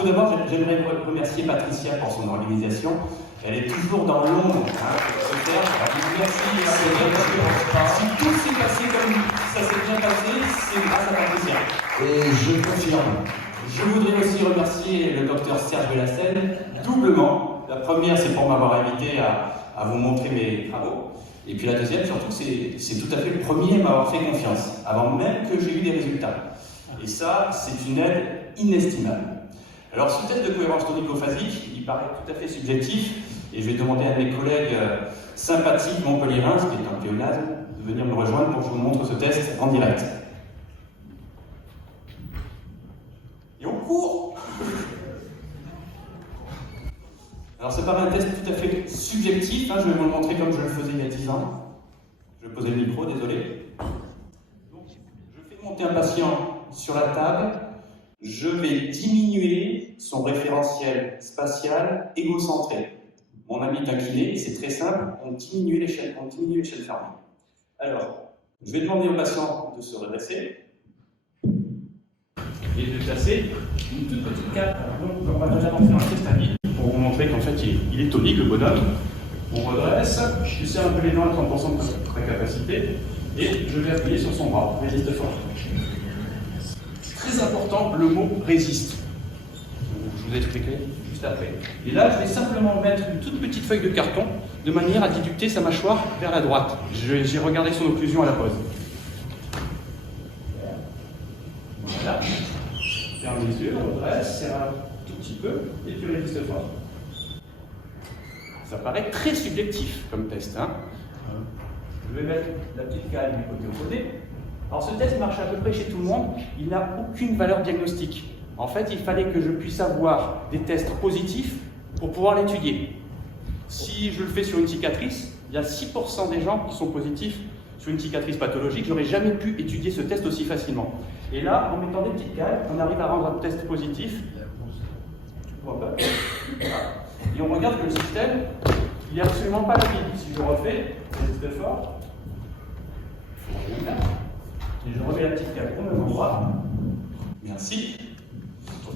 tout d'abord, j'aimerais remercier Patricia pour son organisation. Elle est toujours dans l'ombre, ce terme. Merci, si tout s'est passé comme ça s'est bien passé, c'est grâce à Patricia. Et je confirme. Je voudrais aussi remercier le docteur Serge Belassène, doublement. La première, c'est pour m'avoir invité à vous montrer mes travaux. Et puis la deuxième, surtout, c'est tout à fait le premier à m'avoir fait confiance, avant même que j'ai eu des résultats. Et ça, c'est une aide inestimable. Alors, ce test de cohérence tonico-phasique, il paraît tout à fait subjectif, et je vais demander à mes collègues sympathiques montpelliérains, ce qui est un pléonasme, de venir me rejoindre pour que je vous montre ce test en direct. Et on court! Alors, ça paraît un test tout à fait subjectif, je vais vous le montrer comme je le faisais il y a 10 ans. Je vais poser le micro, désolé. Donc, je fais monter un patient sur la table. Je vais diminuer son référentiel spatial égocentré. Mon ami est un kiné, c'est très simple, on diminue l'échelle fermée. Alors, je vais demander au patient de se redresser et de placer une toute petite cape. Donc, on va déjà lancer un test à vide pour vous montrer qu'en fait, il est tonique, le bonhomme. On redresse, je serre un peu les dents à 30% de sa capacité et je vais appuyer sur son bras, résiste fort. Très important, le mot résiste. Je vous expliquerai juste après. Et là, je vais simplement mettre une toute petite feuille de carton de manière à déducter sa mâchoire vers la droite. J'ai regardé son occlusion à la pause. Voilà. Ferme les yeux, redresse, serre un tout petit peu et puis résiste fort. Ça paraît très subjectif comme test. Je vais mettre la petite cale du côté au côté. Alors ce test marche à peu près chez tout le monde, il n'a aucune valeur diagnostique. En fait, il fallait que je puisse avoir des tests positifs pour pouvoir l'étudier. Si je le fais sur une cicatrice, il y a 6% des gens qui sont positifs sur une cicatrice pathologique. Je n'aurais jamais pu étudier ce test aussi facilement. Et là, en mettant des petites cales, on arrive à rendre un test positif. Et on regarde que le système, il n'est absolument pas rapide. Si je refais, c'est fort. Et je remets la petite cale au même endroit. Merci.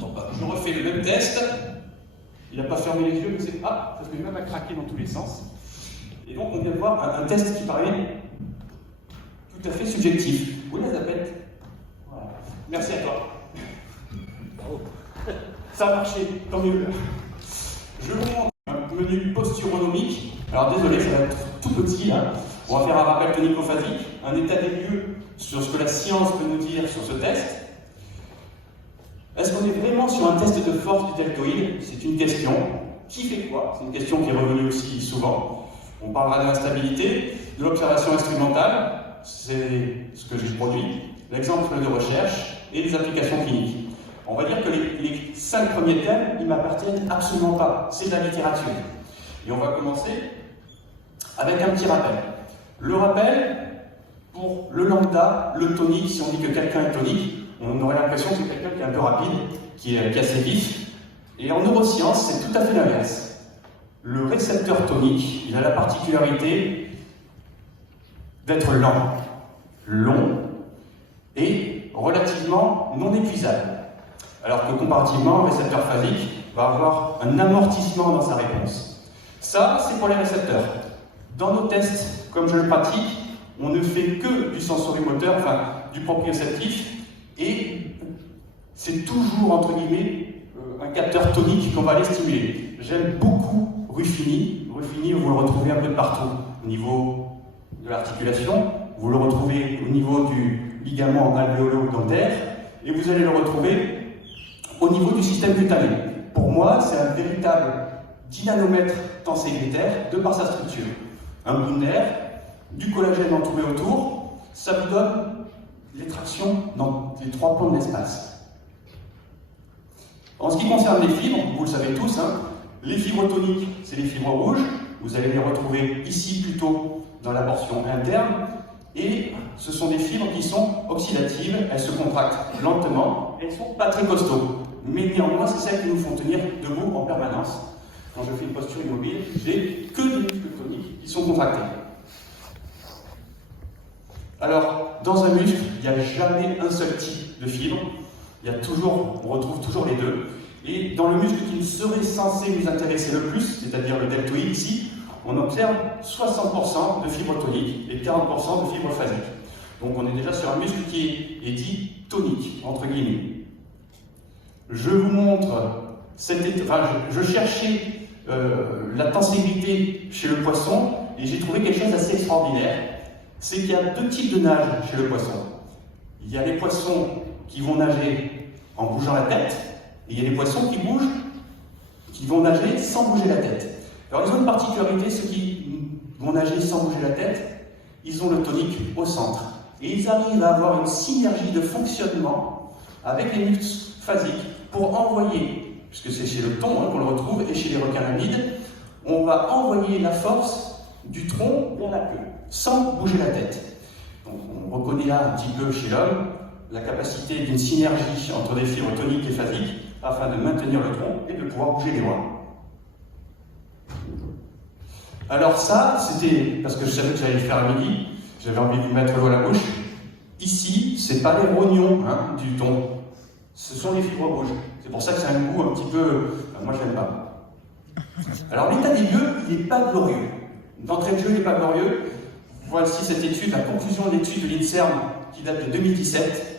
Je refais le même test. Il n'a pas fermé les yeux, mais c'est parce que lui-même a craqué dans tous les sens. Et donc on vient de voir un test qui paraît tout à fait subjectif. Oui, Elisabeth. Voilà. Merci à toi. Bravo. Ça a marché, tant mieux. Je vous montre un menu posturonomique. Alors désolé, ça va être tout petit. On va faire un rappel tonico-phasique, un état des lieux sur ce que la science peut nous dire sur ce test. Est-ce qu'on est vraiment sur un test de force du deltoïde? C'est une question. Qui fait quoi? C'est une question qui est revenue aussi souvent. On parlera de l'instabilité, de l'observation instrumentale, c'est ce que j'ai produit, l'exemple de recherche et les applications cliniques. On va dire que les 5 premiers thèmes, ils ne m'appartiennent absolument pas. C'est de la littérature. Et on va commencer avec un petit rappel. Le rappel, pour le lambda, le tonique, si on dit que quelqu'un est tonique, on aurait l'impression que c'est quelqu'un qui est un peu rapide, qui est assez vif. Et en neurosciences, c'est tout à fait l'inverse. Le récepteur tonique, il a la particularité d'être lent, long et relativement non épuisable. Alors que comparativement, le récepteur phasique va avoir un amortissement dans sa réponse. Ça, c'est pour les récepteurs. Dans nos tests, comme je le pratique, on ne fait que du sensorimoteur, du proprioceptif, et c'est toujours, entre guillemets, un capteur tonique qu'on va aller stimuler. J'aime beaucoup Ruffini. Ruffini, vous le retrouvez un peu de partout. Au niveau de l'articulation, vous le retrouvez au niveau du ligament alvéolo-dentaire, et vous allez le retrouver au niveau du système cutané. Pour moi, c'est un véritable dynanomètre tenségritaire de par sa structure. Un bout de nerf, du collagène entouré autour, ça vous donne les tractions dans les 3 points de l'espace. En ce qui concerne les fibres, vous le savez tous, les fibres toniques, c'est les fibres rouges. Vous allez les retrouver ici plutôt dans la portion interne. Et ce sont des fibres qui sont oxydatives, elles se contractent lentement, elles ne sont pas très costauds. Mais néanmoins, c'est celles qui nous font tenir debout en permanence. Quand je fais une posture immobile, j'ai que des muscles toniques qui sont contractés. Alors, dans un muscle, il n'y a jamais un seul type de fibre. On retrouve toujours les deux. Et dans le muscle qui serait censé nous intéresser le plus, c'est-à-dire le deltoïde ici, on observe 60% de fibres toniques et 40% de fibres phasiques. Donc on est déjà sur un muscle qui est dit tonique, entre guillemets. Je vous montre je cherchais la tensibilité chez le poisson et j'ai trouvé quelque chose d'assez extraordinaire. C'est qu'il y a deux types de nage chez le poisson. Il y a les poissons qui vont nager en bougeant la tête et il y a les poissons qui vont nager sans bouger la tête. Alors ils ont une particularité, ceux qui vont nager sans bouger la tête, ils ont le tonique au centre. Et ils arrivent à avoir une synergie de fonctionnement avec les muscles phasiques pour envoyer, puisque c'est chez le thon qu'on le retrouve et chez les requins lamides, on va envoyer la force du tronc vers la queue, sans bouger la tête. Donc on reconnaît là un petit peu chez l'homme la capacité d'une synergie entre des fibres toniques et phasiques afin de maintenir le tronc et de pouvoir bouger les bras. Alors ça, c'était parce que je savais que j'allais le faire à midi, j'avais envie de vous mettre l'eau à la bouche. Ici, c'est pas les rognons du thon, ce sont les fibres rouges. C'est pour ça que c'est un goût un petit peu... moi, je n'aime pas. Alors l'état des lieux, il n'est pas glorieux. D'entrée de jeu, il n'est pas glorieux. Voici cette étude, la conclusion de l'étude de l'INSERM qui date de 2017.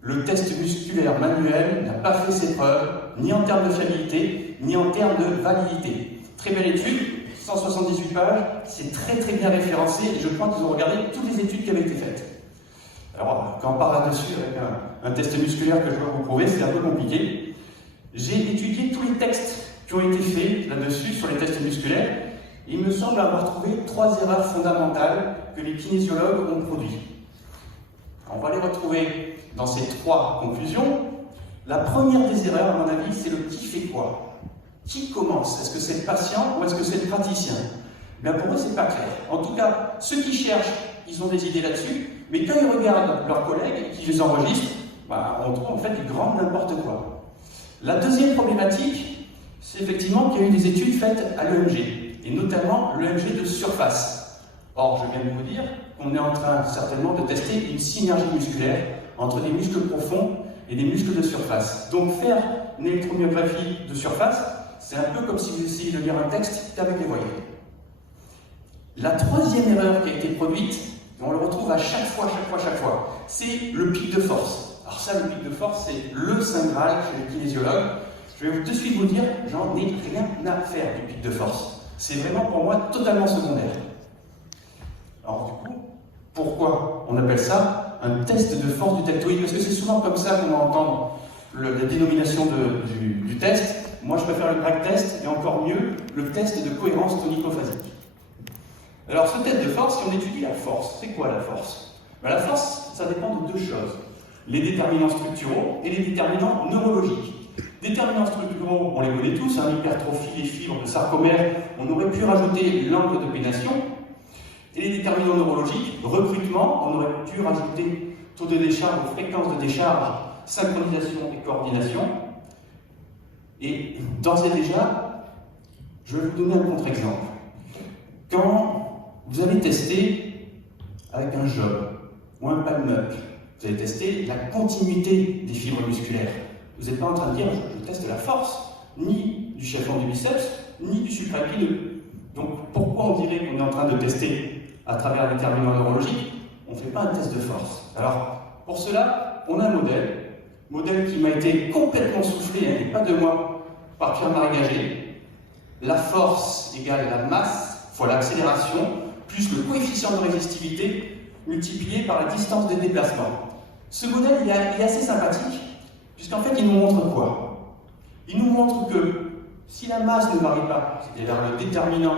Le test musculaire manuel n'a pas fait ses preuves, ni en termes de fiabilité, ni en termes de validité. Très belle étude, 178 pages, c'est très très bien référencé et je crois qu'ils ont regardé toutes les études qui avaient été faites. Alors, quand on parle là-dessus avec un test musculaire que je dois vous prouver, c'est un peu compliqué. J'ai étudié tous les textes qui ont été faits là-dessus, sur les tests musculaires, et il me semble avoir trouvé 3 erreurs fondamentales que les kinésiologues ont produites. On va les retrouver dans ces 3 conclusions. La première des erreurs, à mon avis, c'est le qui fait quoi. Qui commence? Est-ce que c'est le patient ou est-ce que c'est le praticien? Bien pour eux, c'est pas clair. En tout cas, ceux qui cherchent, ils ont des idées là-dessus, mais quand ils regardent leurs collègues qui les enregistrent, on trouve en fait du grand n'importe quoi. La deuxième problématique, c'est effectivement qu'il y a eu des études faites à l'EMG, et notamment l'EMG de surface. Or, je viens de vous dire qu'on est en train certainement de tester une synergie musculaire entre des muscles profonds et des muscles de surface. Donc faire une électromyographie de surface, c'est un peu comme si vous essayiez de lire un texte avec les voyelles. La troisième erreur qui a été produite, on le retrouve à chaque fois, c'est le pic de force. Alors ça, le pic de force, c'est le saint graal chez les kinésiologues. Je vais tout de suite vous dire, j'en ai rien à faire du pic de force. C'est vraiment pour moi totalement secondaire. Alors du coup, pourquoi on appelle ça un test de force du deltoïde? Parce que c'est souvent comme ça qu'on va entendre la dénomination du test. Moi, je préfère le drag test, et encore mieux, le test de cohérence tonico-phasique. Alors, ce test de force, si on étudie la force, c'est quoi la force? La force, ça dépend de 2 choses. Les déterminants structuraux et les déterminants neurologiques. Déterminants structuraux, on les connaît tous, hypertrophie des fibres de sarcomère, on aurait pu rajouter l'angle de pénation. Et les déterminants neurologiques, recrutement, on aurait pu rajouter taux de décharge, fréquence de décharge, synchronisation et coordination. Et d'ores et déjà, je vais vous donner un contre-exemple. Quand vous allez tester avec un job ou un palm-up, vous allez tester la continuité des fibres musculaires. Vous n'êtes pas en train de dire je teste la force, ni du chaflon du biceps, ni du supraépineux. Donc pourquoi on dirait qu'on est en train de tester à travers les déterminants neurologiques? On ne fait pas un test de force. Alors pour cela, on a un modèle qui m'a été complètement soufflé, et pas de moi, par Pierre-Marie Gagé. La force égale la masse fois l'accélération, plus le coefficient de résistivité multiplié par la distance des déplacements. Ce modèle il est assez sympathique, puisqu'en fait il nous montre quoi? Il nous montre que si la masse ne varie pas, c'est-à-dire le déterminant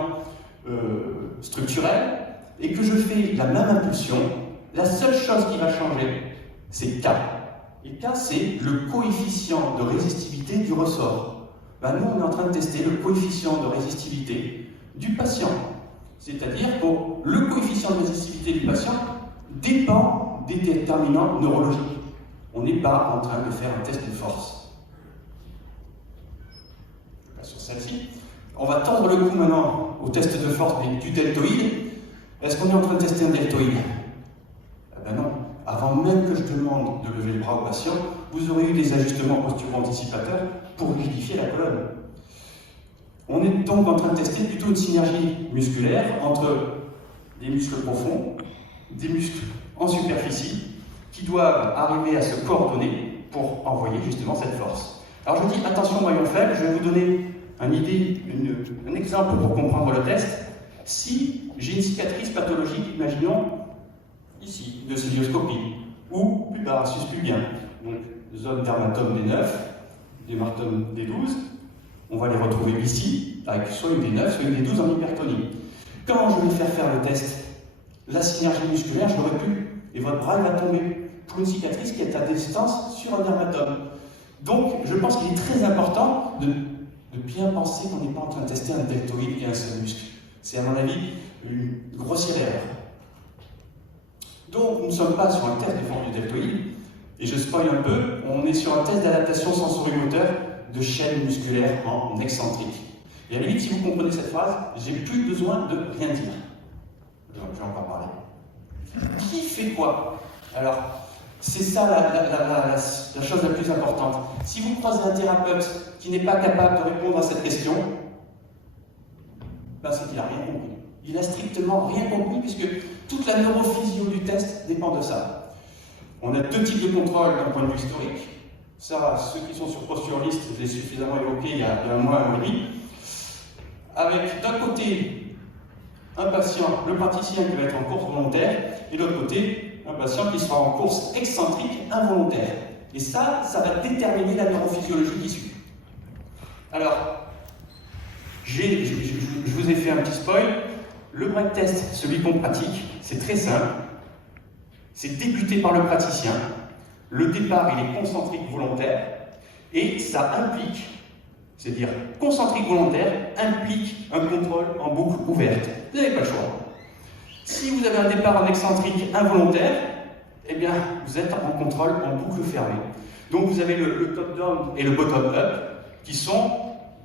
structurel, et que je fais la même impulsion, la seule chose qui va changer, c'est K. Et K, c'est le coefficient de résistivité du ressort. Nous, on est en train de tester le coefficient de résistivité du patient. C'est-à-dire que le coefficient de résistivité du patient dépend des déterminants neurologiques. On n'est pas en train de faire un test de force. Je passe sur celle-ci. On va tendre le cou maintenant au test de force du deltoïde. Est-ce qu'on est en train de tester un deltoïde? Non. Avant même que je demande de lever le bras au patient, vous aurez eu des ajustements posturaux anticipateurs pour rigidifier la colonne. On est donc en train de tester plutôt une synergie musculaire entre des muscles profonds, des muscles en superficie, qui doivent arriver à se coordonner pour envoyer justement cette force. Alors je dis attention maillon faible, je vais vous donner un exemple pour comprendre le test. Si j'ai une cicatrice pathologique, imaginons ici, de cilioscopie, ou pubarasus pubien, donc zone dermatome D9, dermatome D12, on va les retrouver ici, avec soit une D9, soit une D12 en hypertonie. Comment je vais faire le test? La synergie musculaire, je l'aurais pu, et votre bras va tomber pour une cicatrice qui est à distance sur un dermatome. Donc, je pense qu'il est très important de bien penser qu'on n'est pas en train de tester un deltoïde et un seul muscle. C'est à mon avis une grossière erreur. Donc, nous ne sommes pas sur un test de forme du deltoïde, et je spoil un peu, on est sur un test d'adaptation sensorimoteur de chaîne musculaire en excentrique. Et à la limite, si vous comprenez cette phrase, j'ai plus besoin de rien dire. Donc, je vais encore parler. Qui fait quoi? Alors, c'est ça la chose la plus importante. Si vous croisez un thérapeute qui n'est pas capable de répondre à cette question, ben c'est qu'il n'a rien compris. Il n'a strictement rien compris puisque toute la neurophysio du test dépend de ça. On a deux types de contrôle d'un point de vue historique. Ça, ceux qui sont sur Posturalist, je l'ai suffisamment évoqué il y a un mois, un mois et demi. Avec d'un côté un patient, le praticien qui va être en course volontaire, et de l'autre côté, un patient qui sera en course excentrique involontaire. Et ça va déterminer la neurophysiologie qui suit. Alors, je vous ai fait un petit spoil. Le break test, celui qu'on pratique, c'est très simple. C'est débuté par le praticien. Le départ, il est concentrique volontaire. Et ça implique, c'est-à-dire concentrique volontaire, implique un contrôle en boucle ouverte. Vous n'avez pas le choix. Si vous avez un départ en excentrique involontaire, eh bien, vous êtes en contrôle en boucle fermée. Donc vous avez le top-down et le bottom-up qui sont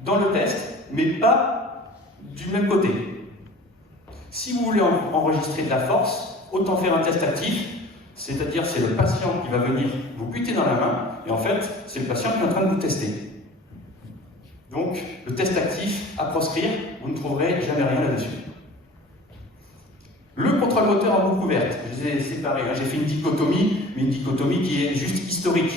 dans le test, mais pas du même côté. Si vous voulez enregistrer de la force, autant faire un test actif, c'est-à-dire c'est le patient qui va venir vous buter dans la main, et en fait, c'est le patient qui est en train de vous tester. Donc, le test actif à proscrire, vous ne trouverez jamais rien là-dessus. Le contrôle moteur en boucle ouverte, je les ai séparés, j'ai fait une dichotomie, mais une dichotomie qui est juste historique.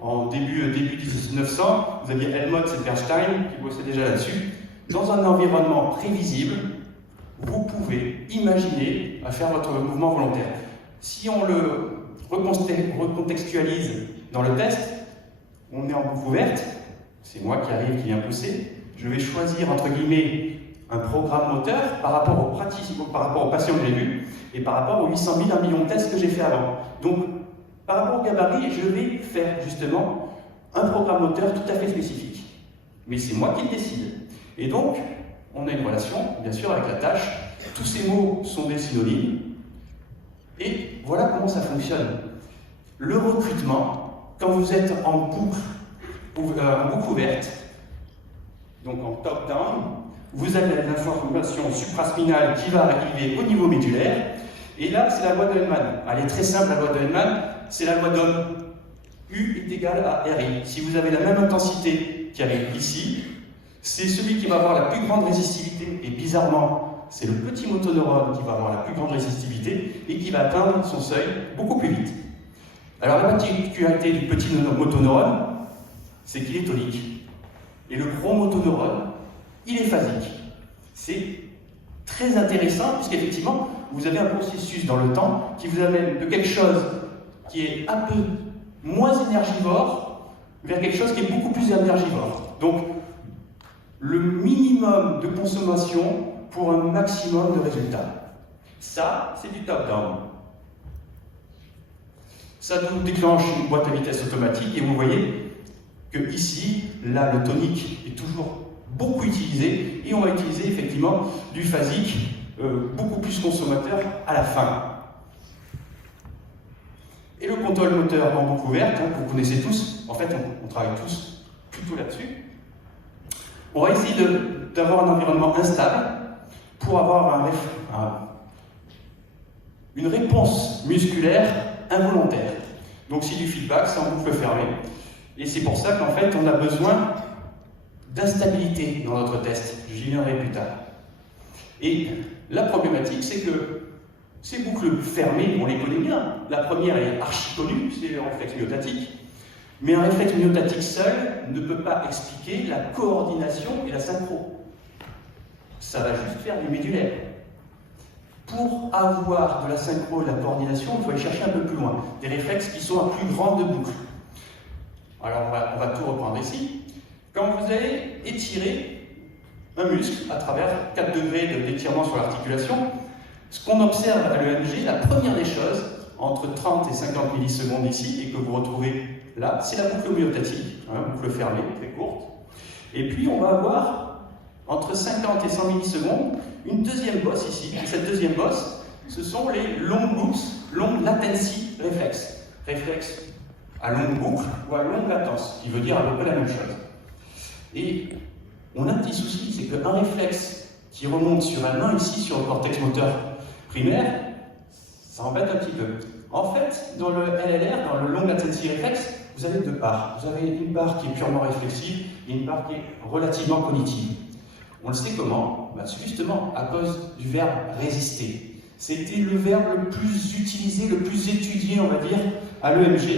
En début 1900, vous aviez Helmholtz et Bernstein qui bossaient déjà là-dessus. Dans un environnement prévisible, vous pouvez imaginer à faire votre mouvement volontaire. Si on le recontextualise dans le test, on est en boucle ouverte, c'est moi qui arrive, qui viens pousser, je vais choisir entre guillemets un programme moteur par rapport au patient que j'ai vu et par rapport aux 800 000, 1 million de tests que j'ai fait avant. Donc, par rapport au gabarit, je vais faire justement un programme moteur tout à fait spécifique. Mais c'est moi qui le décide. Et donc, on a une relation, bien sûr, avec la tâche. Tous ces mots sont des synonymes. Et voilà comment ça fonctionne. Le recrutement, quand vous êtes en boucle ouverte, donc en top-down, vous avez l'information supraspinale qui va arriver au niveau médulaire. Et là, c'est la loi de Hellman. Elle est très simple, la loi de Hellman. C'est la loi d'Ohm. U est égal à RI. Si vous avez la même intensité qui arrive ici, c'est celui qui va avoir la plus grande résistivité. Et bizarrement, c'est le petit motoneurone qui va avoir la plus grande résistivité et qui va atteindre son seuil beaucoup plus vite. Alors la particularité du petit motoneurone, c'est qu'il est tonique. Et le gros motoneurone, il est phasique. C'est très intéressant puisqu'effectivement, vous avez un processus dans le temps qui vous amène de quelque chose qui est un peu moins énergivore vers quelque chose qui est beaucoup plus énergivore. Donc, le minimum de consommation pour un maximum de résultats. Ça, c'est du top-down. Ça nous déclenche une boîte à vitesse automatique et vous voyez que ici, là, le tonique est toujours beaucoup utilisé et on va utiliser effectivement du phasique beaucoup plus consommateur à la fin. Et le contrôle moteur en boucle ouverte, que vous connaissez tous, en fait on travaille tous plutôt là-dessus. On va essayer d'avoir un environnement instable pour avoir une réponse musculaire involontaire. Donc c'est du feedback, c'est en boucle fermée. Et c'est pour ça qu'en fait, on a besoin d'instabilité dans notre test. J'y viendrai plus tard. Et la problématique, c'est que ces boucles fermées, on les connaît bien. La première, elle est archi connue, c'est le réflexe myotatique. Mais un réflexe myotatique seul ne peut pas expliquer la coordination et la synchro. Ça va juste faire du médulaire. Pour avoir de la synchro et de la coordination, il faut aller chercher un peu plus loin. Des réflexes qui sont à plus grande boucle. Alors on va tout reprendre ici. Quand vous allez étirer un muscle à travers 4 degrés d'étirement sur l'articulation, ce qu'on observe à l'EMG, la première des choses, entre 30 et 50 millisecondes ici, et que vous retrouvez là, c'est la boucle myotatique, boucle fermée, très courte. Et puis on va avoir, entre 50 et 100 millisecondes, une deuxième bosse ici. Et cette deuxième bosse, ce sont les long loops, long latency réflexes. Réflexes à longue boucle ou à longue latence, qui veut dire à peu près la même chose. Et on a un petit souci, c'est qu'un réflexe qui remonte sur un an ici, sur le cortex moteur primaire, ça embête un petit peu. En fait, dans le LLR, dans le long latency réflexe, vous avez deux parts. Vous avez une part qui est purement réflexive et une part qui est relativement cognitive. On le sait comment? C'est justement à cause du verbe résister. C'était le verbe le plus utilisé, le plus étudié, on va dire, à l'EMG,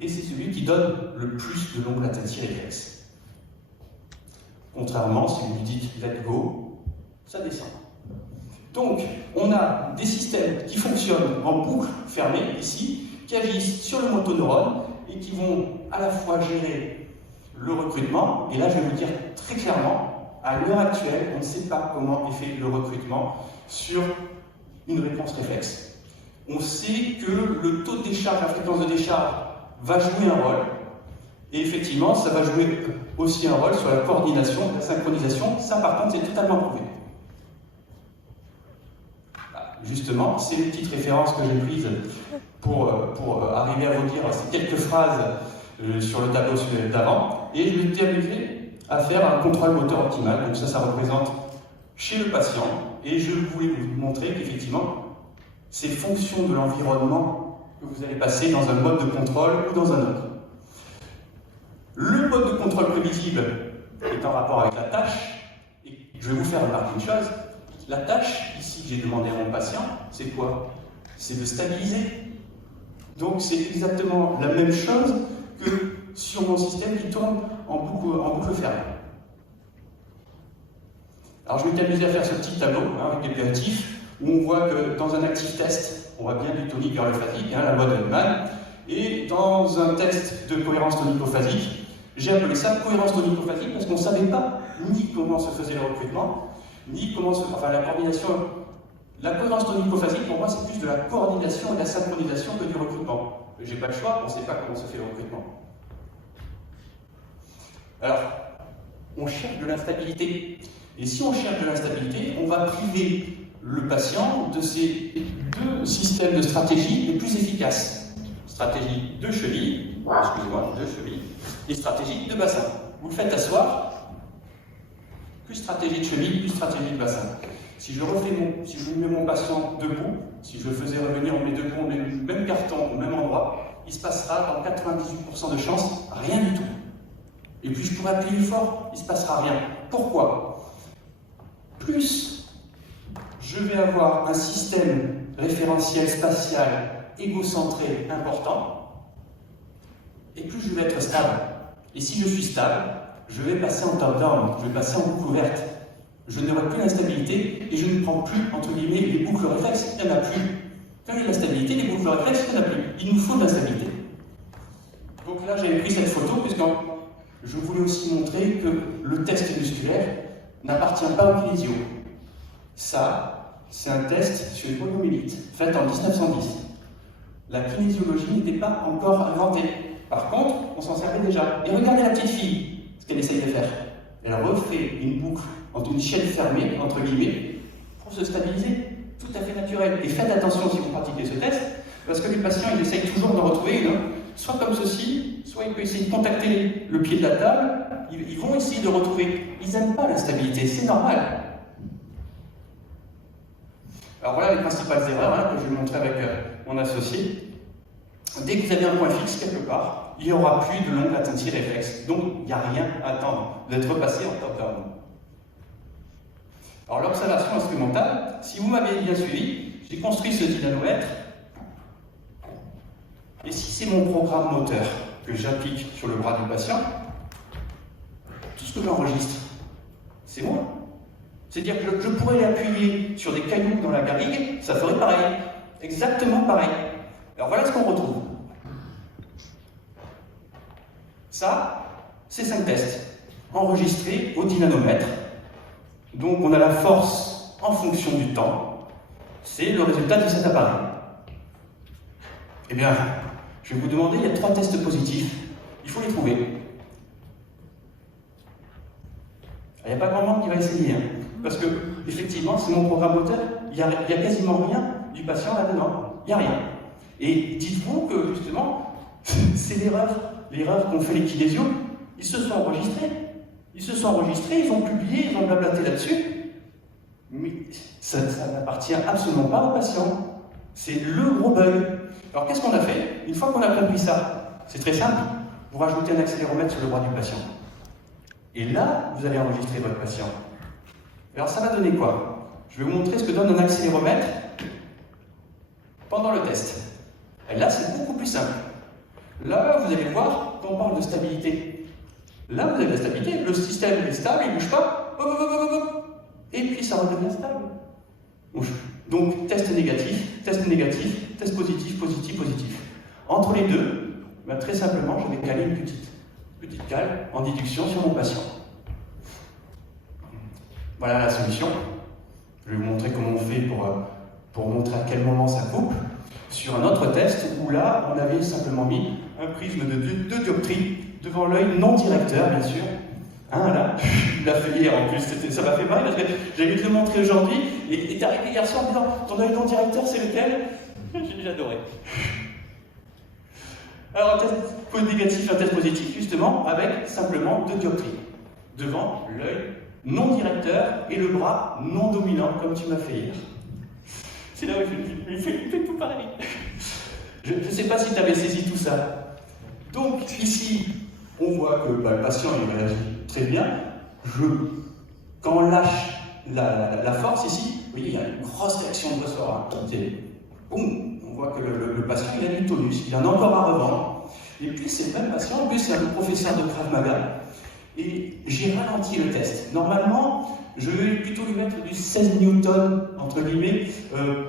et c'est celui qui donne le plus de long latency réflexe. Contrairement, si vous dites let go, ça descend. Donc, on a des systèmes qui fonctionnent en boucle fermée, ici, qui agissent sur le motoneurone et qui vont à la fois gérer le recrutement, et là je vais vous dire très clairement, à l'heure actuelle, on ne sait pas comment est fait le recrutement sur une réponse réflexe. On sait que le taux de décharge, la fréquence de décharge va jouer un rôle, et effectivement, ça va jouer aussi un rôle sur la coordination, la synchronisation. Ça, par contre, c'est totalement prouvé. Justement, c'est les petites références que j'ai prises pour arriver à vous dire ces quelques phrases sur le tableau d'avant. Et je m'étais amusé à faire un contrôle moteur optimal. Donc ça représente chez le patient. Et je voulais vous montrer qu'effectivement, c'est fonction de l'environnement que vous allez passer dans un mode de contrôle ou dans un autre. Le mode de contrôle prévisible est en rapport avec la tâche. Et je vais vous faire remarquer une chose. La tâche, ici, que j'ai demandé à mon patient, c'est quoi? C'est de stabiliser. Donc c'est exactement la même chose que sur mon système qui tourne en boucle fermée. Alors je m'étais amusé à faire ce petit tableau avec des actifs, où on voit que dans un actif test, on voit bien du tonique vers le phasique, la loi de Hellman, et dans un test de cohérence tonico-phasique, j'ai appelé ça cohérence tonico-phasique parce qu'on ne savait pas ni comment se faisait le recrutement, ni comment se... Enfin, la coordination... La cohérence tonico-phasique, pour moi, c'est plus de la coordination et de la synchronisation que du recrutement. J'ai pas le choix, on ne sait pas comment se fait le recrutement. Alors, on cherche de l'instabilité. Et si on cherche de l'instabilité, on va priver le patient de ces deux systèmes de stratégie les plus efficaces. Stratégie de cheville, excusez-moi, de cheville, et stratégie de bassin. Vous le faites asseoir, plus stratégie de cheville, plus stratégie de bassin. Si je mets mon patient debout, si je le faisais revenir, on met debout, on met le même carton au même endroit, il se passera dans 98% de chances rien du tout. Et puis je pourrais appuyer fort, il ne se passera rien. Pourquoi? Plus je vais avoir un système référentiel spatial égocentré important, et plus je vais être stable. Et si je suis stable, je vais passer en top-down, je vais passer en boucle ouverte. Je n'aurai plus l'instabilité et je ne prends plus, entre guillemets, les boucles réflexes, il n'y en a plus. Quand il y a l'instabilité, les boucles réflexes, il n'y en a plus. Il nous faut de l'instabilité. Donc là, j'avais pris cette photo, puisque je voulais aussi montrer que le test musculaire n'appartient pas au kinésio. Ça, c'est un test sur les poliomyélites, fait en 1910. La kinésiologie n'était pas encore inventée. Par contre, on s'en servait déjà. Et regardez la petite fille, ce qu'elle essaye de faire. Elle refait une boucle entre une chaîne fermée, entre guillemets, pour se stabiliser, tout à fait naturel. Et faites attention si vous pratiquez ce test, parce que les patients, ils essayent toujours de retrouver soit comme ceci, soit ils peuvent essayer de contacter le pied de la table, ils vont essayer de retrouver. Ils n'aiment pas l'instabilité, c'est normal. Alors voilà les principales erreurs que je vais montrer avec mon associé. dès que vous avez un point fixe quelque part, il n'y aura plus de longue latency réflexe. Donc, il n'y a rien à attendre. Vous êtes repassé en top-down. Alors, l'observation instrumentale, si vous m'aviez bien suivi, j'ai construit ce dynamomètre. Et si c'est mon programme moteur que j'applique sur le bras du patient, tout ce que j'enregistre, c'est moi. C'est-à-dire que je pourrais l'appuyer sur des cailloux dans la garrigue, ça ferait pareil. Exactement pareil. Alors voilà ce qu'on retrouve. Ça, c'est 5 tests enregistrés au dynamomètre. Donc on a la force en fonction du temps. C'est le résultat de cet appareil. Eh bien, je vais vous demander, il y a 3 tests positifs. Il faut les trouver. Il n'y a pas grand monde qui va essayer. Parce que, effectivement, c'est mon programme moteur, il n'y a quasiment rien du patient là-dedans. Il n'y a rien. Et dites-vous que, justement, c'est l'erreur qu'ont fait les kinésios. Ils se sont enregistrés. Ils ont publié, ils ont blablaté là-dessus. Mais ça n'appartient absolument pas au patient. C'est le gros bug. Alors, qu'est-ce qu'on a fait? Une fois qu'on a compris ça, c'est très simple. Vous rajoutez un accéléromètre sur le bras du patient. Et là, vous allez enregistrer votre patient. Alors, ça va donner quoi? Je vais vous montrer ce que donne un accéléromètre pendant le test. Et là, c'est beaucoup plus simple. Là, vous allez voir, quand on parle de stabilité, là, vous avez la stabilité. Le système est stable, il ne bouge pas. Hop, hop, hop, hop. Et puis, ça redevient stable. Donc, test négatif, test positif, positif, positif. Entre les deux, ben, très simplement, je vais caler une petite cale en déduction sur mon patient. Voilà la solution. Je vais vous montrer comment on fait pour montrer à quel moment ça coupe. Sur un autre test où là, on avait simplement mis un prisme de 2 dioptries devant l'œil non directeur, bien sûr. Hein, là, il l'a fait hier en plus, ça m'a fait mal parce que j'allais te le montrer aujourd'hui et t'es arrivé hier soir en disant ton œil non directeur c'est lequel? J'ai adoré. Alors un test négatif, un test positif justement avec simplement 2 dioptries devant l'œil non directeur et le bras non dominant comme tu m'as fait hier. C'est là où il fait tout pareil. Je ne sais pas si tu avais saisi tout ça. Donc ici, on voit que le patient il réagit très bien. Quand on lâche la force ici, vous voyez, il y a une grosse réaction de ressort. Boum, on voit que le patient il a du tonus, il en a encore à revendre. Et puis c'est le même patient, en plus c'est un professeur de Krav Maga. Et j'ai ralenti le test. Normalement, je vais plutôt lui mettre du 16 newtons, entre guillemets,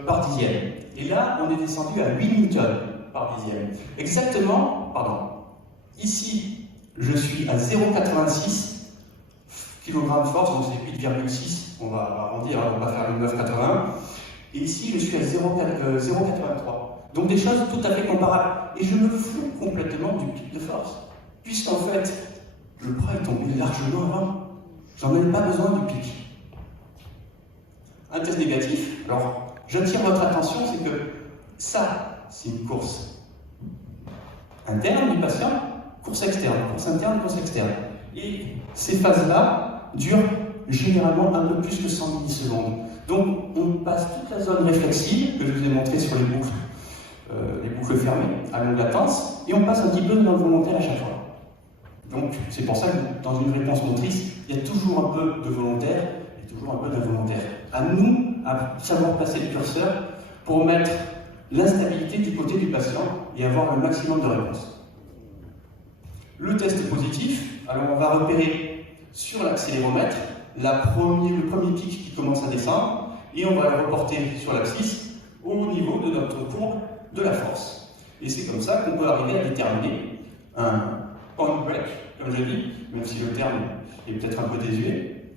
par dixième. Et là, on est descendu à 8 newtons par dixième. Exactement, pardon. Ici, je suis à 0,86 kg force, donc c'est 8,6. On va arrondir, on va faire le 9,80. Et ici, je suis à 0,83. Donc des choses tout à fait comparables. Et je me fous complètement du pic de force. Puisqu'en fait, le bras est tombé largement avant. J'en ai pas besoin du pic. Un test négatif, alors j'attire votre attention, c'est que ça, c'est une course interne du patient, course externe, course interne, course externe. Et ces phases-là durent généralement un peu plus que 100 millisecondes. Donc on passe toute la zone réflexive, que je vous ai montré sur les boucles fermées, à longue latence, et on passe un petit peu dans le volontaire à chaque fois. Donc c'est pour ça que dans une réponse motrice, il y a toujours un peu de volontaire et toujours un peu d'involontaire. À nous, à savoir passer le curseur pour mettre l'instabilité du côté du patient et avoir le maximum de réponses. Le test positif, alors on va repérer sur l'accéléromètre le premier pic qui commence à descendre et on va le reporter sur l'abscisse au niveau de notre courbe de la force. Et c'est comme ça qu'on peut arriver à déterminer un point break, comme je dis, même si le terme est peut-être un peu désuet.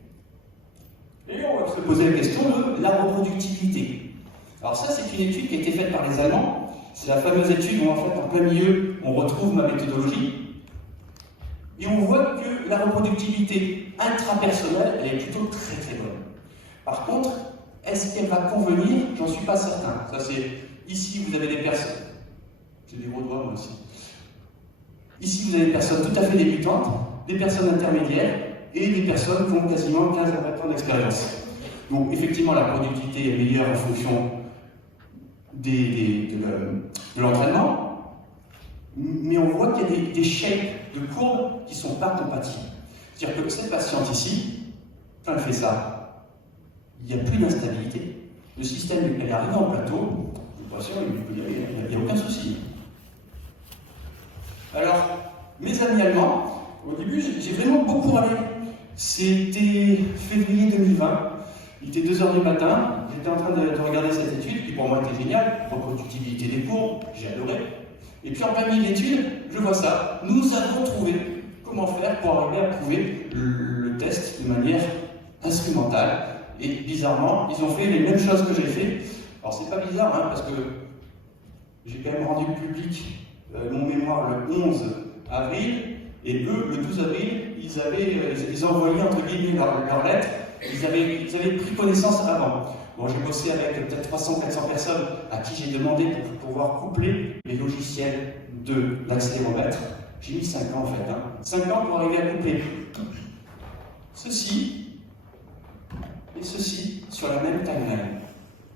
Et on va se poser la question de la reproductibilité. Alors ça, c'est une étude qui a été faite par les Allemands. C'est la fameuse étude où en fait, en plein milieu, on retrouve ma méthodologie. Et on voit que la reproductibilité intrapersonnelle, elle est plutôt très très bonne. Par contre, est-ce qu'elle va convenir? J'en suis pas certain. Ça c'est, ici vous avez des personnes, j'ai des gros doigts moi aussi. Ici vous avez des personnes tout à fait débutantes, des personnes intermédiaires et des personnes qui ont quasiment 15 à 20 ans d'expérience. Donc effectivement la productivité est meilleure en fonction de l'entraînement. des shapes de courbes qui ne sont pas compatibles. C'est-à-dire que cette patiente ici, quand elle fait ça, il n'y a plus d'instabilité. Le système, elle est arrivée en plateau, le patient, il n'y a aucun souci. Alors, mes amis allemands, au début, j'ai vraiment beaucoup râlé. C'était février 2020, il était 2h du matin, j'étais en train de regarder cette étude, qui pour moi était géniale, reproductibilité des courbes, j'ai adoré. Et puis en plein milieu de l'étude, je vois ça. Nous avons trouvé comment faire pour arriver à prouver le test de manière instrumentale. Et bizarrement, ils ont fait les mêmes choses que j'ai fait. Alors c'est pas bizarre, hein, parce que j'ai quand même rendu public mon mémoire le 11 avril, et eux, le 12 avril, ils envoyaient entre guillemets leur lettre, ils avaient pris connaissance avant. Bon, j'ai bossé avec peut-être 300-400 personnes à qui j'ai demandé pour pouvoir coupler les logiciels de l'accéléromètre. J'ai mis 5 ans en fait, 5 ans pour arriver à coupler ceci et ceci sur la même timeline.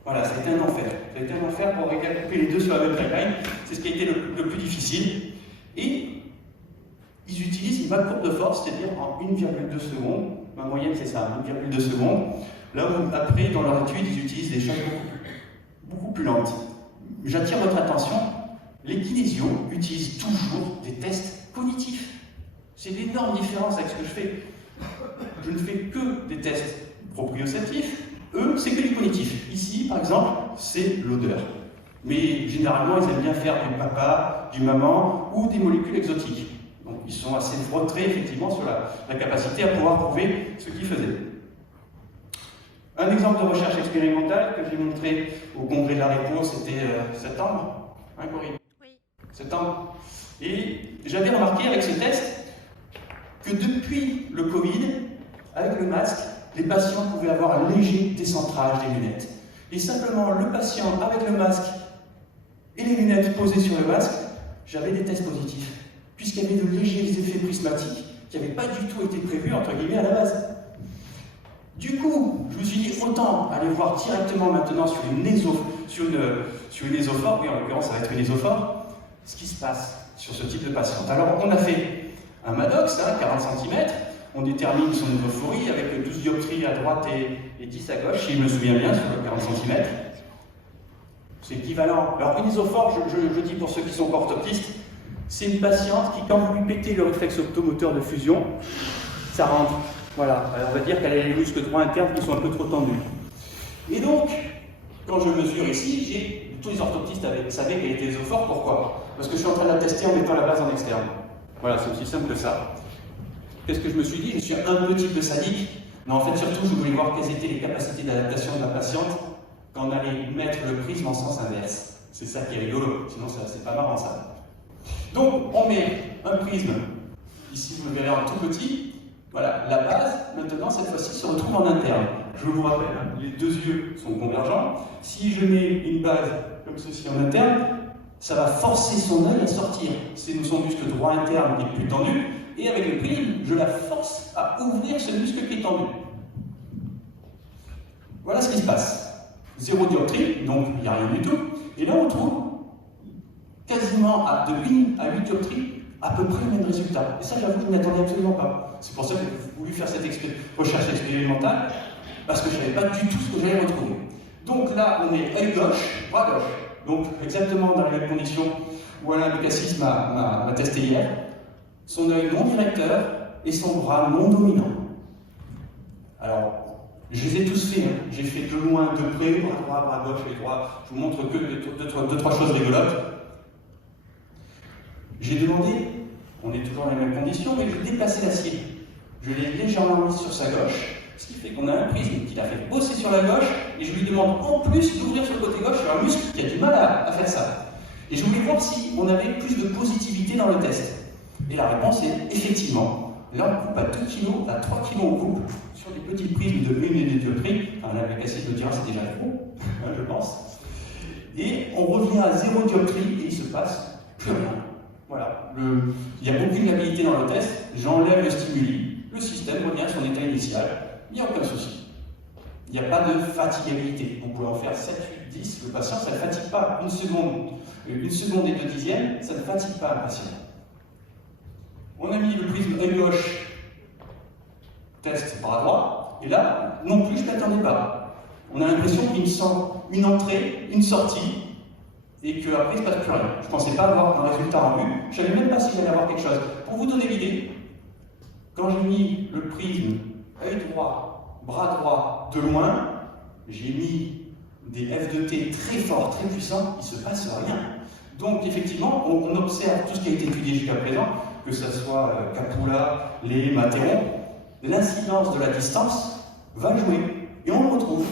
Voilà, ça a été un enfer. Ça a été un enfer pour arriver à couper les deux sur la même timeline. C'est ce qui a été le plus difficile. Et ils utilisent une courbe de force, c'est-à-dire en 1,2 secondes. Ma moyenne, c'est ça, 1,2 secondes. Là où, après, dans leur étude, ils utilisent des choses beaucoup plus lentes. J'attire votre attention, les kinésios utilisent toujours des tests cognitifs. C'est l'énorme différence avec ce que je fais. Je ne fais que des tests proprioceptifs. Eux, c'est que du cognitif. Ici, par exemple, c'est l'odeur. Mais généralement, ils aiment bien faire du papa, du maman ou des molécules exotiques. Donc, ils sont assez frottés, effectivement, sur la capacité à pouvoir prouver ce qu'ils faisaient. Un exemple de recherche expérimentale que j'ai montré au congrès de la Répo, c'était septembre. Hein, Corinne ? Oui. Septembre. Et j'avais remarqué avec ce test que depuis le Covid, avec le masque, les patients pouvaient avoir un léger décentrage des lunettes. Et simplement, le patient avec le masque et les lunettes posées sur le masque, j'avais des tests positifs, puisqu'il y avait de légers effets prismatiques qui n'avaient pas du tout été prévus, entre guillemets, à la base. Du coup, je me suis dit, autant aller voir directement maintenant sur une ésophore, oui, en l'occurrence, ça va être une ésophore, ce qui se passe sur ce type de patiente. Alors, on a fait un Maddox, 40 cm, on détermine son euphorie avec 12 dioptries à droite et 10 à gauche, si je me souviens bien, sur le 40 cm. C'est équivalent. Alors, une ésophore, je dis pour ceux qui sont pas orthoptistes, c'est une patiente qui, quand vous lui pétez le réflexe optomoteur de fusion, ça rentre. Voilà, alors on va dire qu'elle a les muscles droits internes qui sont un peu trop tendus. Et donc, quand je mesure ici, tous les orthoptistes savaient qu'elle était ésophore. Pourquoi? Parce que je suis en train de la tester en mettant la base en externe. Voilà, c'est aussi simple que ça. Qu'est-ce que je me suis dit? Je suis un peu type de sadique, mais en fait, surtout, je voulais voir quelles étaient les capacités d'adaptation de la patiente quand on allait mettre le prisme en sens inverse. C'est ça qui est rigolo, sinon c'est pas marrant ça. Donc, on met un prisme, ici vous le verrez en tout petit. Voilà, la base, maintenant, cette fois-ci, se retrouve en interne. Je vous rappelle, les deux yeux sont convergents. Si je mets une base comme ceci en interne, ça va forcer son œil à sortir. C'est son muscle droit interne qui est plus tendu, et avec le prisme, je la force à ouvrir ce muscle qui est tendu. Voilà ce qui se passe. 0 dioptrie, donc il n'y a rien du tout. Et là, on trouve quasiment de 1 à 8 dioptries à peu près le même résultat. Et ça, j'avoue, je ne m'y attendais absolument pas. C'est pour ça que j'ai voulu faire cette recherche expérimentale, parce que je ne savais pas du tout ce que j'allais retrouver. Donc là, on est œil gauche, bras gauche. Donc exactement dans les mêmes conditions où Alain Becassis m'a testé hier. Son œil non directeur et son bras non dominant. Alors, je les ai tous faits. J'ai fait de loin, de près, bras droit, bras gauche, les droits. Je vous montre que deux, trois choses rigolotes. J'ai demandé, on est toujours dans les mêmes conditions, mais j'ai déplacé l'acier. Je l'ai légèrement mis sur sa gauche, ce qui fait qu'on a un prisme qui l'a fait bosser sur la gauche, et je lui demande en plus d'ouvrir sur le côté gauche sur un muscle qui a du mal à faire ça. Et je voulais voir si on avait plus de positivité dans le test. Et la réponse est effectivement. Là, on coupe à 2 kg, à 3 kg on coupe sur des petits prismes de 1 et 2 dioptries. Enfin, la Becassis me dira c'est déjà trop, je pense. Et on revient à 0 dioptrie et il se passe plus rien. Voilà, il n'y a aucune habilité dans le test, j'enlève le stimuli, le système revient à son état initial, il n'y a aucun souci. Il n'y a pas de fatigabilité. On peut en faire 7, 8, 10, le patient, ça ne fatigue pas. Une seconde et 2 dixièmes, ça ne fatigue pas le patient. On a mis le prisme œil gauche, test bras droit, et là, non plus, je ne m'attendais pas. On a l'impression qu'il me sent une entrée, une sortie, et qu'après, il ne se passe plus rien. Je ne pensais pas avoir un résultat en vue, je ne savais même pas s'il allait avoir quelque chose. Pour vous donner l'idée, quand j'ai mis le prisme œil droit, bras droit de loin, j'ai mis des F de T très forts, très puissants, il ne se passe rien. Donc effectivement, on observe tout ce qui a été étudié jusqu'à présent, que ce soit Capula, les Mathéron, l'incidence de la distance va jouer, et on le retrouve.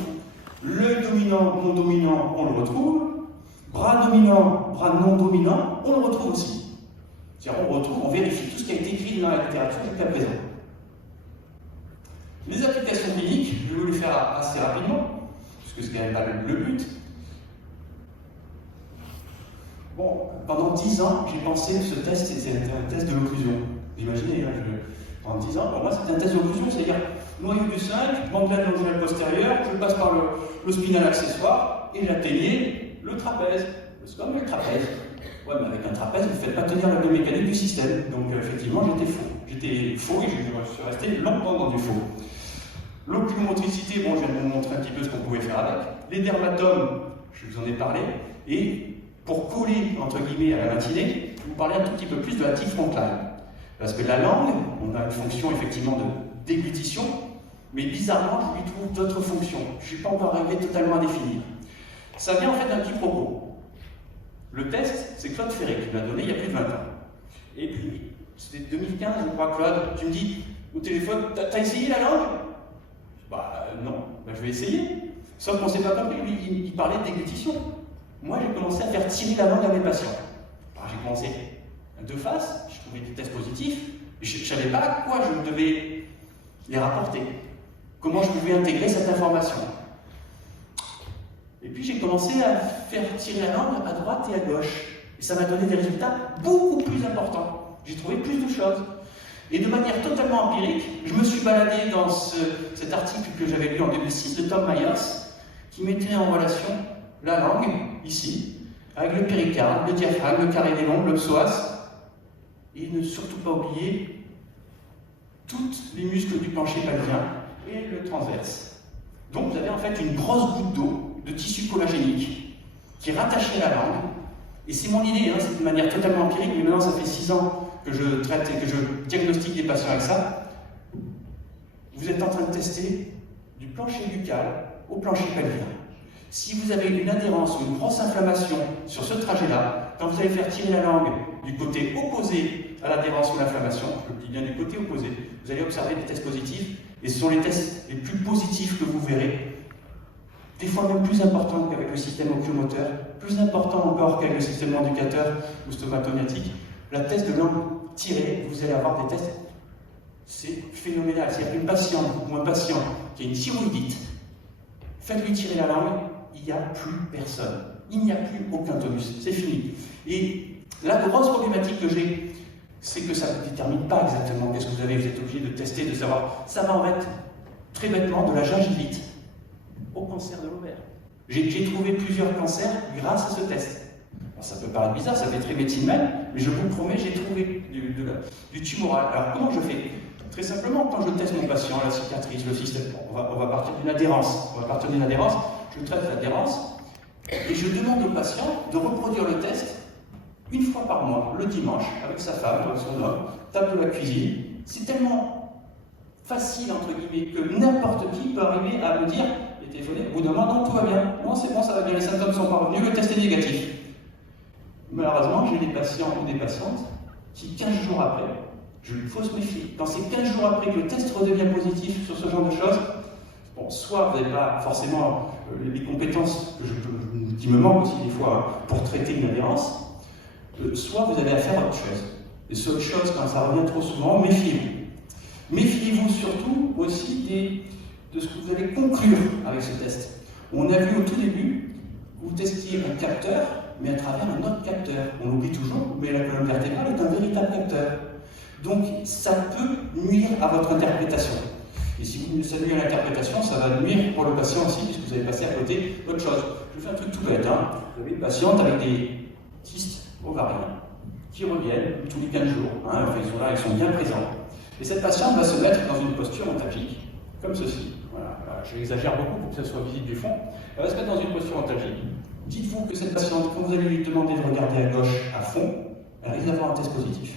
Le dominant, non dominant, on le retrouve. Bras dominant, bras non dominant, on le retrouve aussi. C'est-à-dire on vérifie tout ce qui a été écrit dans la littérature jusqu'à présent. Les applications cliniques, je vais vous les faire assez rapidement, puisque c'est quand même pas le but. Bon, pendant 10 ans, j'ai pensé que ce test c'était un test de l'occlusion. Vous imaginez, pendant 10 ans, pour moi c'était un test d'occlusion, c'est-à-dire noyau du 5, membrane longitudinale postérieure, je passe par le spinal accessoire et j'atteignais le trapèze. C'est comme le trapèze. Ouais, mais avec un trapèze, vous ne faites pas tenir la biomécanique du système. Donc effectivement, j'étais faux. J'étais faux et je suis resté longtemps dans du faux. L'oculomotricité, bon, je viens de vous montrer un petit peu ce qu'on pouvait faire avec. Les dermatomes, je vous en ai parlé. Et pour coller, entre guillemets, à la matinée, je vais vous parler un tout petit peu plus de la tige frontale. Parce que la langue, on a une fonction effectivement de déglutition, mais bizarrement, je lui trouve d'autres fonctions. Je ne suis pas encore arrivé totalement à définir. Ça vient en fait d'un petit propos. Le test, c'est Claude Ferré qui l'a donné il y a plus de 20 ans. Et puis, c'était 2015, je crois, Claude, tu me dis au téléphone, t'as essayé la langue? Bah non, bah, je vais essayer. Sauf qu'on ne s'est pas compris, lui, il parlait de déglutition. Moi, j'ai commencé à faire tirer la langue à mes patients. Alors j'ai commencé de face, je trouvais des tests positifs, je ne savais pas à quoi je devais les rapporter, comment je pouvais intégrer cette information. Et puis j'ai commencé à faire tirer la langue à droite et à gauche. Et ça m'a donné des résultats beaucoup plus importants. J'ai trouvé plus de choses. Et de manière totalement empirique, je me suis baladé dans cet article que j'avais lu en 2006 de Tom Myers, qui mettait en relation la langue, ici, avec le péricarde, le diaphragme, le carré des longs, le psoas, et ne surtout pas oublier tous les muscles du plancher pelvien et le transverse. Donc vous avez en fait une grosse goutte d'eau de tissu collagénique qui est rattaché à la langue. Et c'est mon idée, c'est de manière totalement empirique, mais maintenant ça fait 6 ans que je traite et que je diagnostique des patients avec ça. Vous êtes en train de tester du plancher buccal au plancher pelvien. Si vous avez une adhérence ou une grosse inflammation sur ce trajet-là, quand vous allez faire tirer la langue du côté opposé à l'adhérence ou l'inflammation, je le dis bien du côté opposé, vous allez observer des tests positifs, et ce sont les tests les plus positifs que vous verrez, des fois même plus importants qu'avec le système oculomoteur, plus importants encore qu'avec le système manducateur ou stomatognatique. La test de langue tirée, vous allez avoir des tests, c'est phénoménal. C'est-à-dire qu'une patiente ou un patient qui a une thyroïdite, faites-lui tirer la langue, il n'y a plus personne. Il n'y a plus aucun tonus, c'est fini. Et la grosse problématique que j'ai, c'est que ça ne détermine pas exactement qu'est-ce que vous avez. Vous êtes obligé de tester, de savoir. Ça va en fait très bêtement de la gingivite au cancer de l'ovaire. J'ai trouvé plusieurs cancers grâce à ce test. Alors, ça peut paraître bizarre, ça fait très médecine même, mais je vous promets, j'ai trouvé du tumoral. Alors comment je fais? Très simplement, quand je teste mon patient, la cicatrice, le système, on va partir d'une adhérence. Je traite l'adhérence et je demande au patient de reproduire le test une fois par mois, le dimanche, avec sa femme, avec son homme, table de la cuisine. C'est tellement facile, entre guillemets, que n'importe qui peut arriver à me dire, et téléphoner, au bout d'un moment, non, tout va bien, non, c'est bon, ça va bien, les symptômes sont pas revenus, le test est négatif. Malheureusement, j'ai des patients ou des patientes qui, 15 jours après, il faut se méfier. Quand c'est 15 jours après que le test redevient positif sur ce genre de choses, bon, soit vous n'avez pas forcément les compétences qui me manquent aussi des fois pour traiter une adhérence, soit vous avez affaire à autre chose. Et cette autre chose, quand ça revient trop souvent, méfiez-vous. Méfiez-vous surtout aussi de ce que vous allez conclure avec ce test. On a vu au tout début que vous testiez un capteur, mais à travers un autre capteur. On l'oublie toujours, mais la colonne vertébrale est un véritable capteur. Donc ça peut nuire à votre interprétation. Et si vous savez nuire à l'interprétation, ça va nuire pour le patient aussi, puisque vous allez passer à côté d'autre chose. Je fais un truc tout bête. Vous avez une patiente avec des kystes ovariens qui reviennent tous les 15 jours. Hein, ils sont bien présents. Et cette patiente va se mettre dans une posture antalgique, comme ceci. Voilà, je l'exagère beaucoup pour que ça soit visible du fond. Elle va se mettre dans une posture antalgique. Dites-vous que cette patiente, quand vous allez lui demander de regarder à gauche à fond, elle risque d'avoir un test positif.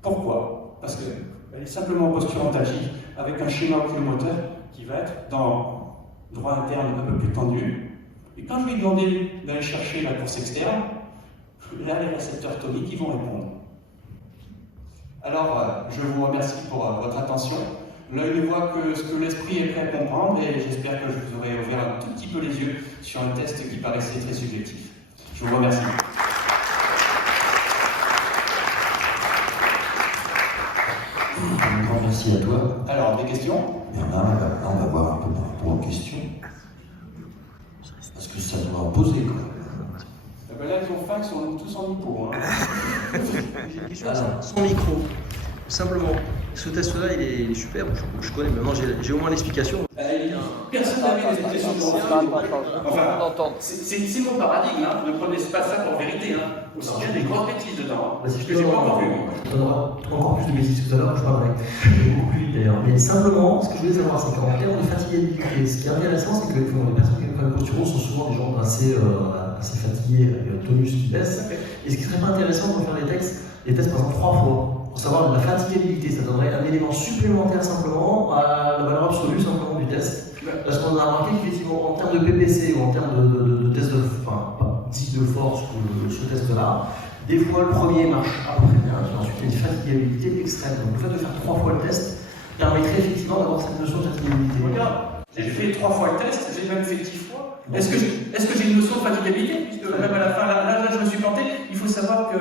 Pourquoi? Parce qu'elle est simplement en posture antalgique, avec un schéma oculomoteur qui va être dans droit interne un peu plus tendu. Et quand je vais lui demander d'aller chercher la course externe, là, les récepteurs toniques ils vont répondre. Alors, je vous remercie pour votre attention. L'œil ne voit que ce que l'esprit est prêt à comprendre et j'espère que je vous aurai ouvert un tout petit peu les yeux sur un test qui paraissait très subjectif. Je vous remercie. Un grand merci à toi. Alors, des questions? Bernard, on va voir un peu par rapport aux questions. Parce que ça doit en poser, quoi. Ben là, ils ont faim, ils sont tous en hypo. Hein. J'ai une question sans micro. Simplement, ce test-là, il est super. Je connais, maintenant j'ai au moins l'explication. Personne n'avait des expressions pour enfin, c'est mon paradigme, hein. Ne prenez pas ça pour vérité. Hein. Aussi bien des grosses bêtises dedans. Bah, si Que j'ai pas encore vu. On donnera encore plus de bêtises que tout à l'heure, je parlerai. Beaucoup plus vite d'ailleurs. Mais simplement, ce que je voulais savoir, c'est qu'en termes de fatigabilité, ce qui est intéressant, c'est que les personnes qui prennent le posturaux sont souvent des gens assez fatigués, avec le tonus qui baisse. Et ce qui serait pas intéressant pour faire les tests par exemple 3 fois. Pour savoir la fatigabilité, ça donnerait un élément supplémentaire simplement à la valeur absolue simplement du test. Parce qu'on a remarqué qu'effectivement, en termes de PPC ou en termes de test de, de force ou ce test-là, des fois le premier marche à peu près bien, puis ensuite il y a une fatigabilité extrême. Donc le fait de faire 3 fois le test permettrait effectivement d'avoir cette notion de fatigabilité. Regarde, j'ai fait 3 fois le test, j'ai même fait 10 fois. Est-ce que j'ai une notion de fatigabilité? Puisque même à la fin, là, je me suis planté. Il faut savoir que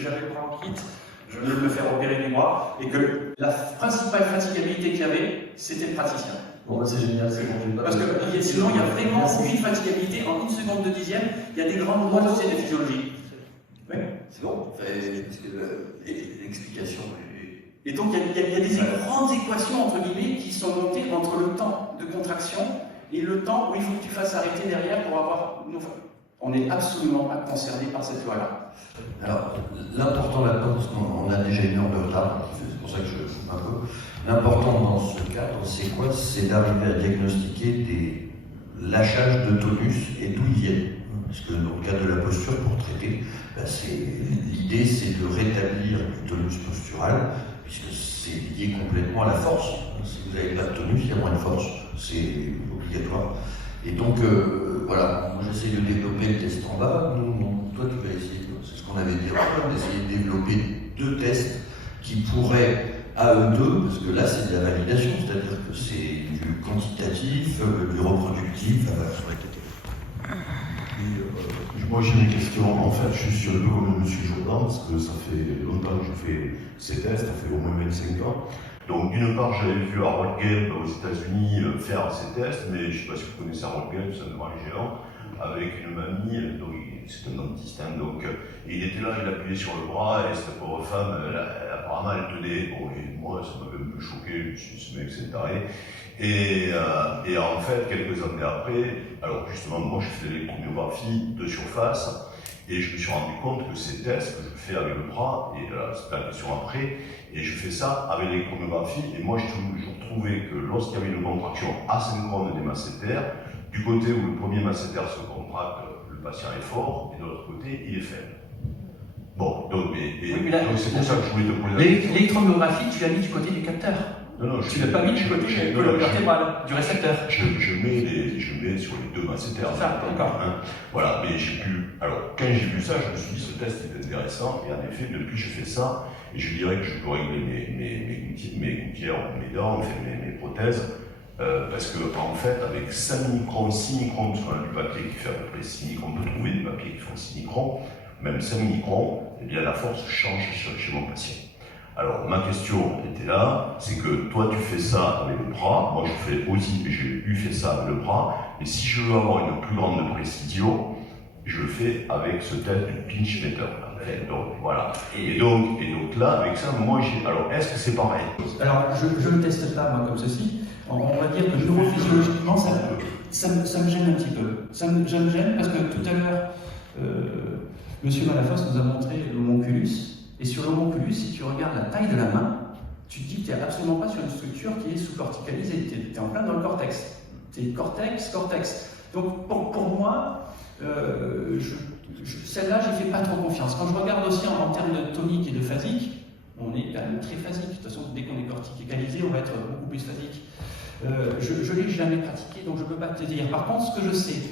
j'avais bronchite. Je venais de me faire opérer du bras et que la principale fatigabilité qu'il y avait, c'était le praticien. Bon, bah c'est génial, c'est bon. Parce que sinon, il y a vraiment aucune fatigabilité. En 1 seconde de dixième, il y a des grandes lois de physiologie. Oui. C'est bon, l'explication. Et donc, il y a des grandes équations, entre guillemets, qui sont montées entre le temps de contraction et le temps où il faut que tu fasses arrêter derrière pour avoir une. On n'est absolument pas concerné par cette loi-là. Alors, l'important là-dedans, parce qu'on a déjà une heure de retard, c'est pour ça que je coupe un peu. L'important dans ce cadre, c'est quoi? C'est d'arriver à diagnostiquer des lâchages de tonus et d'où ils viennent. Parce que dans le cadre de la posture, pour traiter, l'idée c'est de rétablir le tonus postural, puisque c'est lié complètement à la force. Si vous n'avez pas de tonus, il y a moins de force. C'est obligatoire. Et donc, voilà, moi j'essaie de développer le test en bas. Toi, tu vas essayer, c'est ce qu'on avait dit avant, d'essayer de développer 2 tests qui pourraient, à eux deux, parce que là c'est de la validation, c'est-à-dire que c'est du quantitatif, du reproductif. Moi j'ai une question, en fait je suis un peu comme M. Jourdan, parce que ça fait longtemps que je fais ces tests, ça fait au moins 25 ans. Donc d'une part j'avais vu Harold Gelb aux États-Unis faire ces tests, mais je ne sais pas si vous connaissez Harold Gelb, c'est un grand géant, avec une mamie, donc c'est un dentiste, hein, donc il était là, il appuyait sur le bras, et cette pauvre femme, apparemment elle tenait, bon, et moi ça m'avait un peu choqué, je me suis dit ce mec c'est taré. Et en fait, quelques années après, alors justement, moi je fais l'électromyographie de surface et je me suis rendu compte que ces tests que je fais avec le bras, et là c'est la question après, et je fais ça avec l'électromyographie, et moi j'ai toujours trouvé que lorsqu'il y avait une contraction asynchrone des masséters, du côté où le premier masséter se contracte, le patient est fort, et de l'autre côté, il est faible. Bon, donc, donc c'est pour ça que je voulais te poser la question. L'électromyographie, tu l'as mis du côté du capteur. Non, tu l'as pas mis du côté de la vertébrale, du récepteur. Je mets sur les 2 masséters. C'est ça, d'accord. Hein. Voilà, mais j'ai pu. Alors, quand j'ai vu ça, je me suis dit ce test est intéressant, et en effet, depuis je fais ça, et je dirais que je peux régler mes gouttières, mes dents, enfin, mes prothèses, parce que, en fait, avec 5 microns, 6 microns sur du papier qui fait à peu près 6 microns, on peut trouver des papiers qui font 6 microns, même 5 microns, eh bien la force change chez mon patient. Alors, ma question était là, c'est que toi tu fais ça avec le bras, moi je fais aussi, j'ai eu fait ça avec le bras, mais si je veux avoir une plus grande précision, je le fais avec ce test du pinch meter. Donc voilà. Et donc là, avec ça, moi j'ai. Alors, est-ce que c'est pareil? Alors, je ne teste pas moi comme ceci. On va dire que neurophysiologiquement, ça me gêne un petit peu. Ça me gêne parce que tout à l'heure, Monsieur Malafosse nous a montré l'homonculus, et sur l'homonculus, si tu regardes la taille de la main, tu te dis que tu n'es absolument pas sur une structure qui est sous-corticalisée, tu es en plein dans le cortex. Tu es cortex. Donc pour moi, celle-là, j'y fais pas trop confiance. Quand je regarde aussi en termes de tonique et de phasique, on est quand même très phasique. De toute façon, dès qu'on est corticalisé, on va être beaucoup plus phasique. Je ne l'ai jamais pratiqué, donc je ne peux pas te dire. Par contre, ce que je sais,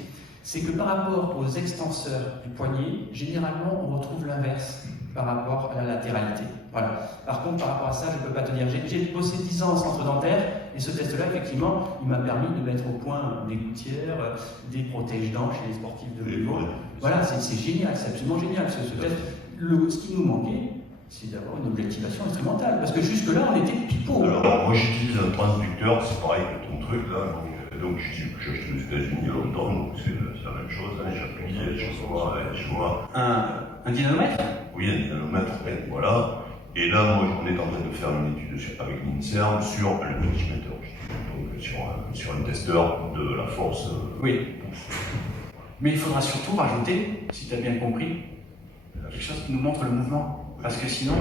c'est que par rapport aux extenseurs du poignet, généralement, on retrouve l'inverse par rapport à la latéralité. Voilà. Par contre, par rapport à ça, je ne peux pas te dire. J'ai bossé 10 ans en centre dentaire, et ce test-là, effectivement, il m'a permis de mettre au point des gouttières, des protège-dents chez les sportifs de haut niveau. Voilà, c'est génial, c'est absolument génial. Ce test, ce qui nous manquait, c'est d'avoir une objectivation instrumentale, parce que jusque-là, on était pipeaux. Alors, moi, j'utilise un transducteur, c'est pareil que ton truc, là. Donc, j'ai acheté aux États-Unis il y a longtemps, donc c'est la même chose. Hein, j'appuie, je vois. Un dynanomètre? Oui, un dynanomètre, voilà. Et là, moi, on est en train de faire une étude avec l'INSERM sur un multiméteur, donc sur un testeur de la force. Oui. Mais il faudra surtout rajouter, si tu as bien compris, quelque chose qui nous montre le mouvement. Parce que sinon,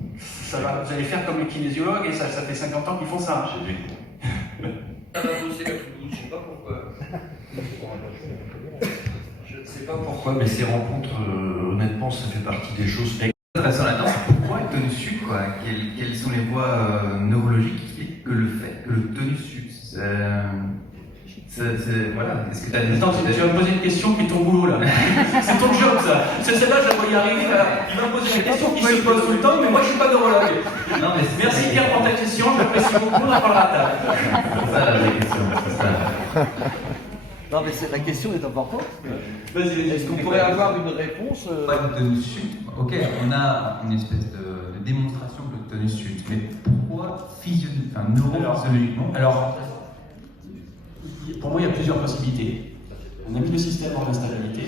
vous allez faire comme les kinésiologues, et ça fait 50 ans qu'ils font ça. J'ai vu. Ça va bosser la Toulouse, je sais pas pourquoi. Je ne sais pas pourquoi, mais ces rencontres, honnêtement, ça fait partie des choses. De toute façon, là-dedans, pourquoi le tonus sud, quoi? Quelles sont les voies neurologiques qui fait que le tonus sud voilà. Est-ce que tu as des... Attends, tu vas me poser une question qui est ton boulot là. C'est ton job ça. C'est celle-là, je la vois y arriver. Il va me poser une question qui se pose tout le temps, mais moi je suis pas neurologue. Non, mais merci Pierre pour ta question, je l'apprécie beaucoup, on en parlera à table. C'est ça la question, c'est ça. Non, mais la question est importante. Vas-y, est-ce qu'on pourrait avoir une réponse Pas de tonus sud. Ok, on a une espèce de démonstration que le tonus sud. Mais pourquoi neurophysiologiquement? Alors, pour moi, il y a plusieurs possibilités. On a mis le système en instabilité,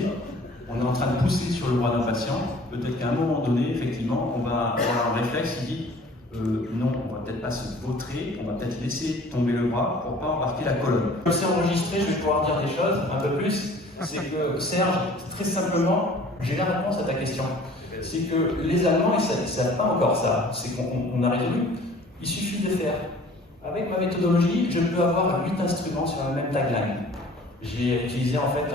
on est en train de pousser sur le bras d'un patient. Peut-être qu'à un moment donné, effectivement, on va avoir un réflexe qui dit non, on va peut-être pas se vautrer, on va peut-être laisser tomber le bras pour pas embarquer la colonne. Comme c'est enregistré, je vais pouvoir dire des choses un peu plus. C'est que Serge, très simplement, j'ai la réponse à ta question. C'est que les Allemands, ils ne savent pas encore ça. C'est qu'on a résolu. Il suffit de faire. Avec ma méthodologie, je peux avoir 8 instruments sur la même tagline. J'ai utilisé en fait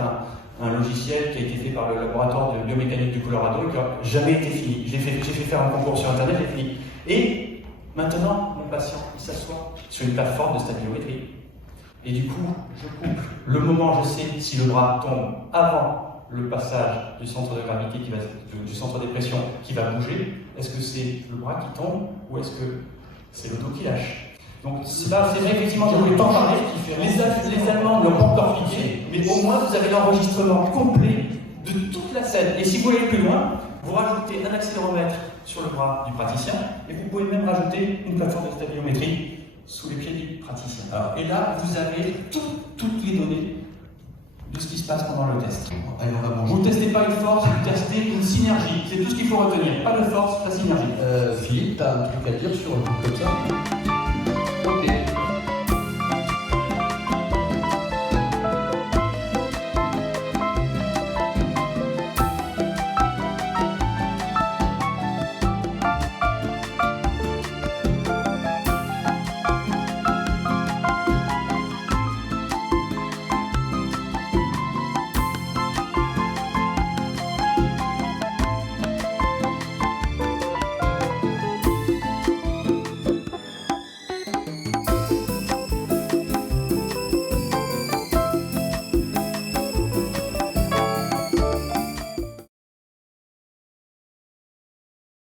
un logiciel qui a été fait par le laboratoire de biomécanique du Colorado et qui n'a jamais été fini. J'ai fait faire un concours sur Internet, j'ai fini. Et maintenant, mon patient, il s'assoit sur une plateforme de stabilométrie. Et du coup, je coupe. Le moment, je sais si le bras tombe avant le passage du centre de gravité, du centre de pression qui va bouger. Est-ce que c'est le bras qui tombe ou est-ce que c'est le dos qui lâche? Donc là, c'est vrai, effectivement, je ne voulais pas en parler. Les Allemands ne l'ont pas encore piqué, mais au moins vous avez l'enregistrement complet de toute la scène. Et si vous voulez aller plus loin, vous rajoutez un accéléromètre sur le bras du praticien et vous pouvez même rajouter une plateforme de stabilométrie sous les pieds du praticien. Et là, vous avez toutes les données de ce qui se passe pendant le test. Allez, on va manger. Vous ne testez pas une force, vous testez une synergie. C'est tout ce qu'il faut retenir. Pas de force, pas de synergie. Philippe, tu as un truc à dire sur un truc comme ça? Ok.